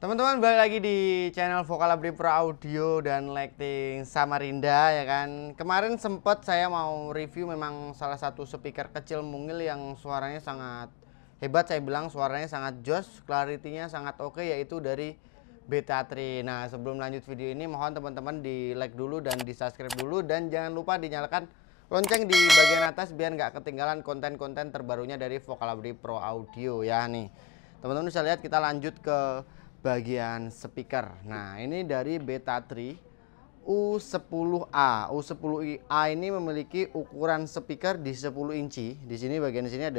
Teman-teman, balik lagi di channel Vocalabri Pro Audio dan Lighting Samarinda ya kan. Kemarin sempat saya mau review memang salah satu speaker kecil mungil yang suaranya sangat hebat. Saya bilang suaranya sangat jos, clarity-nya sangat oke, yaitu dari Beta 3. Nah, sebelum lanjut video ini mohon teman-teman di like dulu dan di subscribe dulu, dan jangan lupa dinyalakan lonceng di bagian atas biar nggak ketinggalan konten-konten terbarunya dari Vocalabri Pro Audio ya. Nih teman-teman bisa lihat, kita lanjut ke bagian speaker. Nah, ini dari Beta 3 U10A. U10A ini memiliki ukuran speaker di 10 inci. Di sini bagian sini ada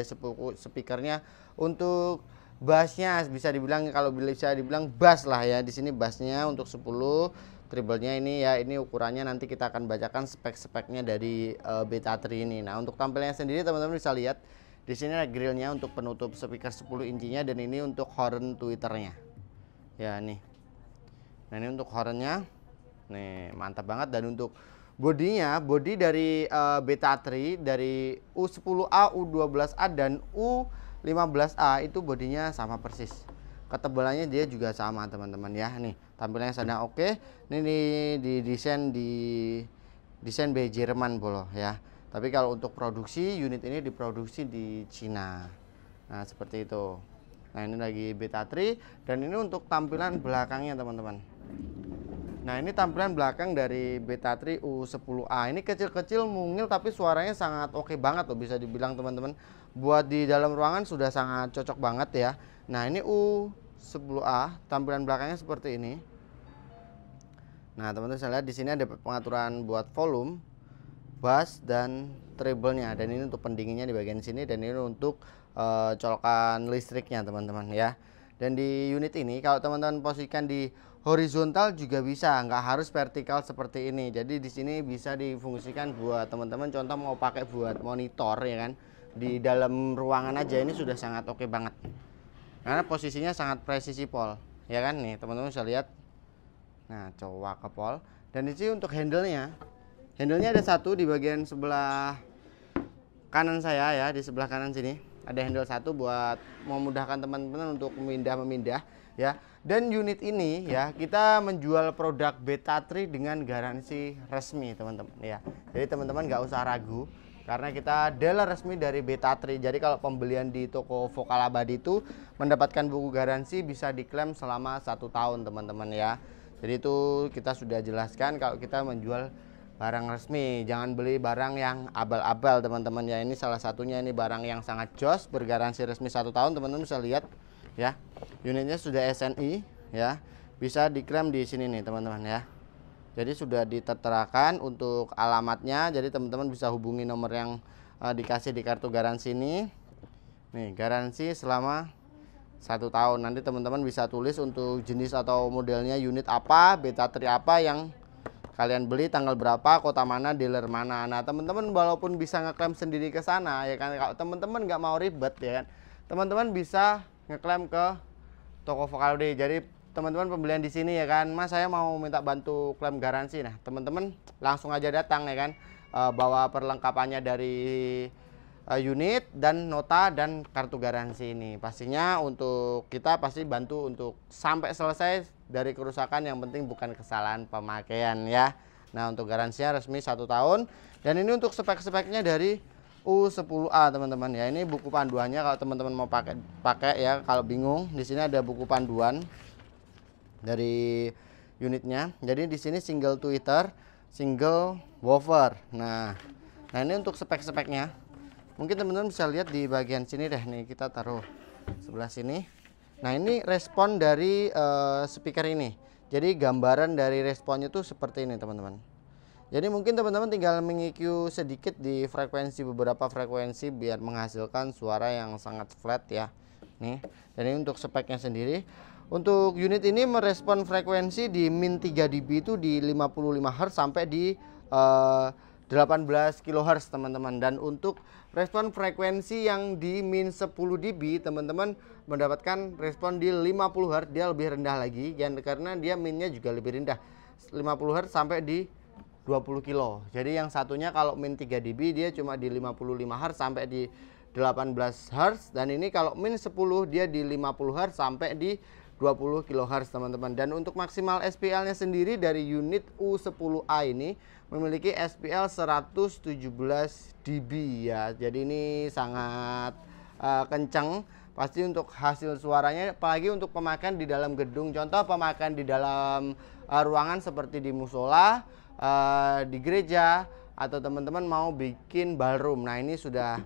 speakernya. Untuk bassnya bisa dibilang, kalau bisa dibilang bass lah ya. Di sini bassnya untuk 10, treble-nya ini ya, ini ukurannya nanti kita akan bacakan spek-speknya dari Beta 3 ini. Nah, untuk tampilnya sendiri teman-teman bisa lihat di sini ada grillnya untuk penutup speaker 10 incinya, dan ini untuk horn tweeternya. Ya nih. Nah, ini untuk hornnya. Nih, mantap banget. Dan untuk bodinya, bodi dari Beta 3 dari U10A, U12A dan U15A itu bodinya sama persis. Ketebalannya dia juga sama teman-teman ya. Nih, tampilannya sana oke. Ini di desain by Jerman boloh ya. Tapi kalau untuk produksi, unit ini diproduksi di Cina. Nah, seperti itu. Nah, ini lagi Beta 3, dan ini untuk tampilan belakangnya teman-teman. Nah, ini tampilan belakang dari Beta 3 U10A. Ini kecil-kecil mungil tapi suaranya sangat oke banget loh, bisa dibilang teman-teman. Buat di dalam ruangan sudah sangat cocok banget ya. Nah, ini U10A, tampilan belakangnya seperti ini. Nah, teman-teman bisa lihat di sini ada pengaturan buat volume, bass dan treble-nya, dan ini untuk pendinginnya di bagian sini, dan ini untuk colokan listriknya teman-teman ya. Dan di unit ini kalau teman-teman posisikan di horizontal juga bisa, nggak harus vertikal seperti ini. Jadi di sini bisa difungsikan buat teman-teman contoh mau pakai buat monitor ya kan, di dalam ruangan aja ini sudah sangat oke banget, karena posisinya sangat presisi pol ya kan. Nih teman-teman bisa lihat. Nah, coba ke pol. Dan di sini untuk handle-nya ada satu di bagian sebelah kanan saya ya, di sebelah kanan sini ada handle satu buat memudahkan teman-teman untuk memindah ya. Dan unit ini ya, kita menjual produk Beta 3 dengan garansi resmi teman-teman ya. Jadi teman-teman nggak usah ragu, karena kita dealer resmi dari Beta 3. Jadi kalau pembelian di toko Vocalabadi itu mendapatkan buku garansi, bisa diklaim selama 1 tahun teman-teman ya. Jadi itu kita sudah jelaskan kalau kita menjual barang resmi, jangan beli barang yang abal-abal teman-teman ya. Ini salah satunya, ini barang yang sangat jos, bergaransi resmi 1 tahun. Teman-teman bisa lihat ya, unitnya sudah SNI ya, bisa diklaim di sini nih teman-teman ya. Jadi sudah diterterakan untuk alamatnya, jadi teman-teman bisa hubungi nomor yang dikasih di kartu garansi ini. Nih, garansi selama 1 tahun. Nanti teman-teman bisa tulis untuk jenis atau modelnya, unit apa, Beta 3 apa yang kalian beli, tanggal berapa, kota mana, dealer mana. Nah, teman-teman walaupun bisa ngeklaim sendiri ke sana ya kan, kalau teman-teman nggak mau ribet ya kan, teman-teman bisa ngeklaim ke toko Vocalabadi. Jadi teman-teman pembelian di sini ya kan, Mas saya mau minta bantu klaim garansi. Nah, teman-teman langsung aja datang ya kan, bawa perlengkapannya dari unit dan nota dan kartu garansi ini. Pastinya untuk kita pasti bantu untuk sampai selesai dari kerusakan, yang penting bukan kesalahan pemakaian ya. Nah, untuk garansinya resmi 1 tahun. Dan ini untuk spek-speknya dari U10A teman-teman ya. Ini buku panduannya kalau teman-teman mau pakai ya. Kalau bingung, di sini ada buku panduan dari unitnya. Jadi di sini single tweeter, single woofer. Nah, ini untuk spek-speknya. Mungkin teman-teman bisa lihat di bagian sini deh, nih kita taruh sebelah sini. Nah, ini respon dari speaker ini. Jadi gambaran dari responnya itu seperti ini teman-teman. Jadi mungkin teman-teman tinggal meng-EQ sedikit di frekuensi, beberapa frekuensi, biar menghasilkan suara yang sangat flat ya. Nih, dan ini untuk speknya sendiri. Untuk unit ini merespon frekuensi di min 3 dB itu di 55 Hz sampai di 18 kHz teman-teman. Dan untuk respon frekuensi yang di min 10 dB teman-teman mendapatkan respon di 50 Hz, dia lebih rendah lagi ya, karena dia minnya juga lebih rendah, 50 Hz sampai di 20 kilo. Jadi yang satunya kalau min 3 dB dia cuma di 55 Hz sampai di 18 Hz, dan ini kalau min 10 dia di 50 Hz sampai di 20 kHz teman-teman. Dan untuk maksimal SPL-nya sendiri dari unit U10A ini memiliki SPL 117 dB ya. Jadi ini sangat kencang. Pasti untuk hasil suaranya, apalagi untuk pemakaian di dalam gedung. Contoh pemakaian di dalam ruangan seperti di musola, di gereja, atau teman-teman mau bikin ballroom. Nah ini sudah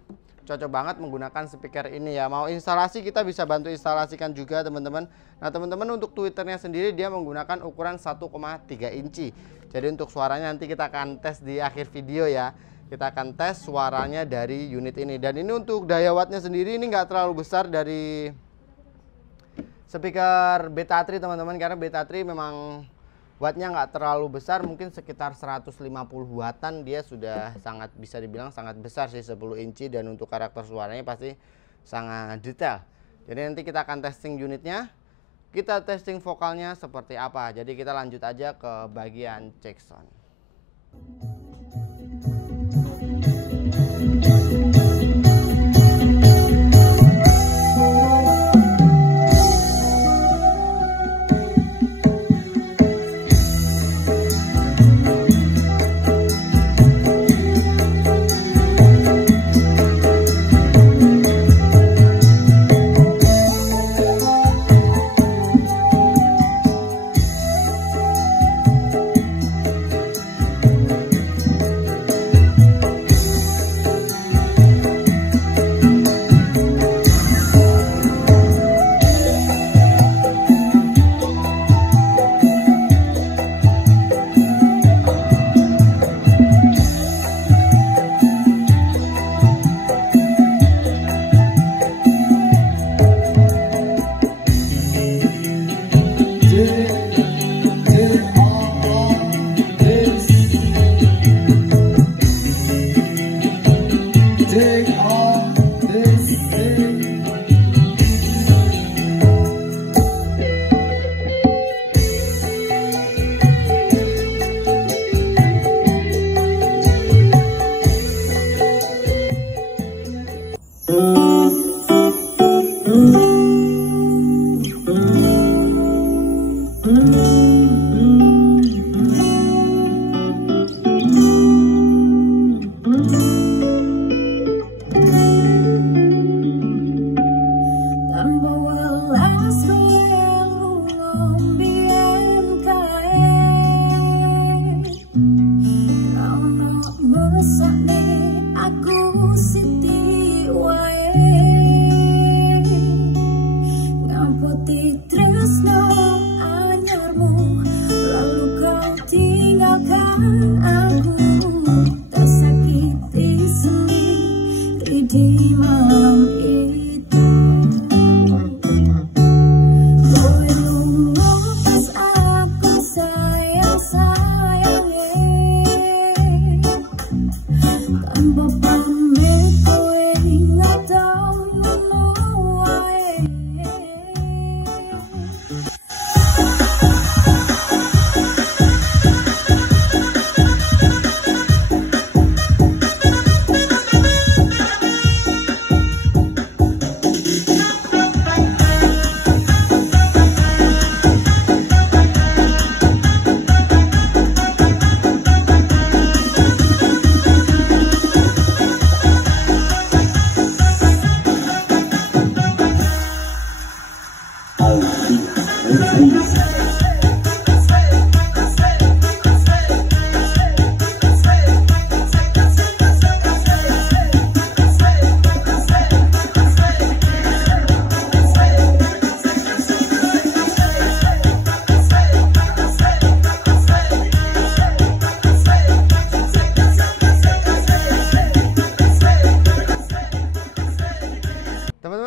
cocok banget menggunakan speaker ini ya. Mau instalasi kita bisa bantu instalasikan juga teman-teman. Nah teman-teman untuk tweeternya sendiri dia menggunakan ukuran 1,3 inci. Jadi untuk suaranya nanti kita akan tes di akhir video ya. Kita akan tes suaranya dari unit ini. Dan ini untuk daya wattnya sendiri ini nggak terlalu besar dari speaker Beta 3 teman-teman. Karena Beta 3 memang wattnya nggak terlalu besar, mungkin sekitar 150 wattan. Dia sudah sangat bisa dibilang sangat besar sih 10 inci. Dan untuk karakter suaranya pasti sangat detail. Jadi nanti kita akan testing unitnya, kita testing vokalnya seperti apa. Jadi kita lanjut aja ke bagian check sound.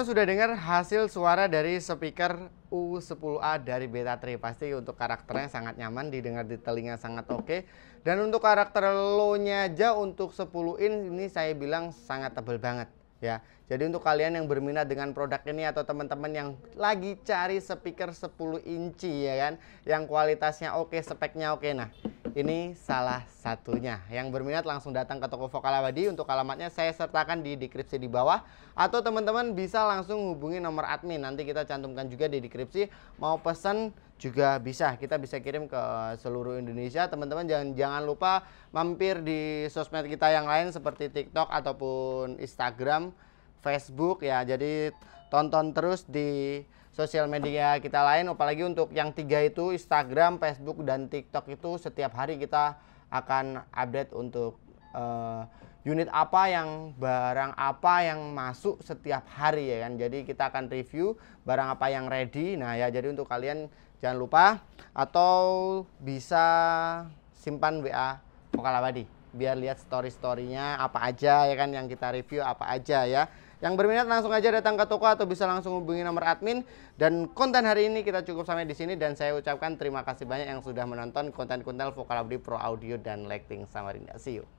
Sudah dengar hasil suara dari speaker U10A dari Beta 3. Pasti untuk karakternya sangat nyaman, didengar di telinga sangat oke. Dan untuk karakter low-nya aja untuk 10 in ini saya bilang sangat tebal banget ya. Jadi untuk kalian yang berminat dengan produk ini atau teman-teman yang lagi cari speaker 10 inci ya kan, yang kualitasnya oke, speknya oke. Nah, ini salah satunya. Yang berminat langsung datang ke toko Vokal Abadi. Untuk alamatnya saya sertakan di deskripsi di bawah, atau teman-teman bisa langsung hubungi nomor admin, nanti kita cantumkan juga di deskripsi. Mau pesan juga bisa, kita bisa kirim ke seluruh Indonesia. Teman-teman jangan lupa mampir di sosmed kita yang lain seperti TikTok ataupun Instagram, Facebook ya. Jadi tonton terus di sosial media kita lain, apalagi untuk yang 3 itu, Instagram, Facebook, dan TikTok, itu setiap hari kita akan update untuk unit apa, yang barang apa yang masuk setiap hari ya kan. Jadi kita akan review barang apa yang ready. Nah ya, jadi untuk kalian jangan lupa, atau bisa simpan WA Vokal Abadi biar lihat story-storynya apa aja ya kan, yang kita review apa aja ya. Yang berminat langsung aja datang ke toko atau bisa langsung hubungi nomor admin. Dan konten hari ini kita cukup sampai di sini, dan saya ucapkan terima kasih banyak yang sudah menonton konten-konten Vokal Abadi Pro Audio dan Lighting Samarinda. See you.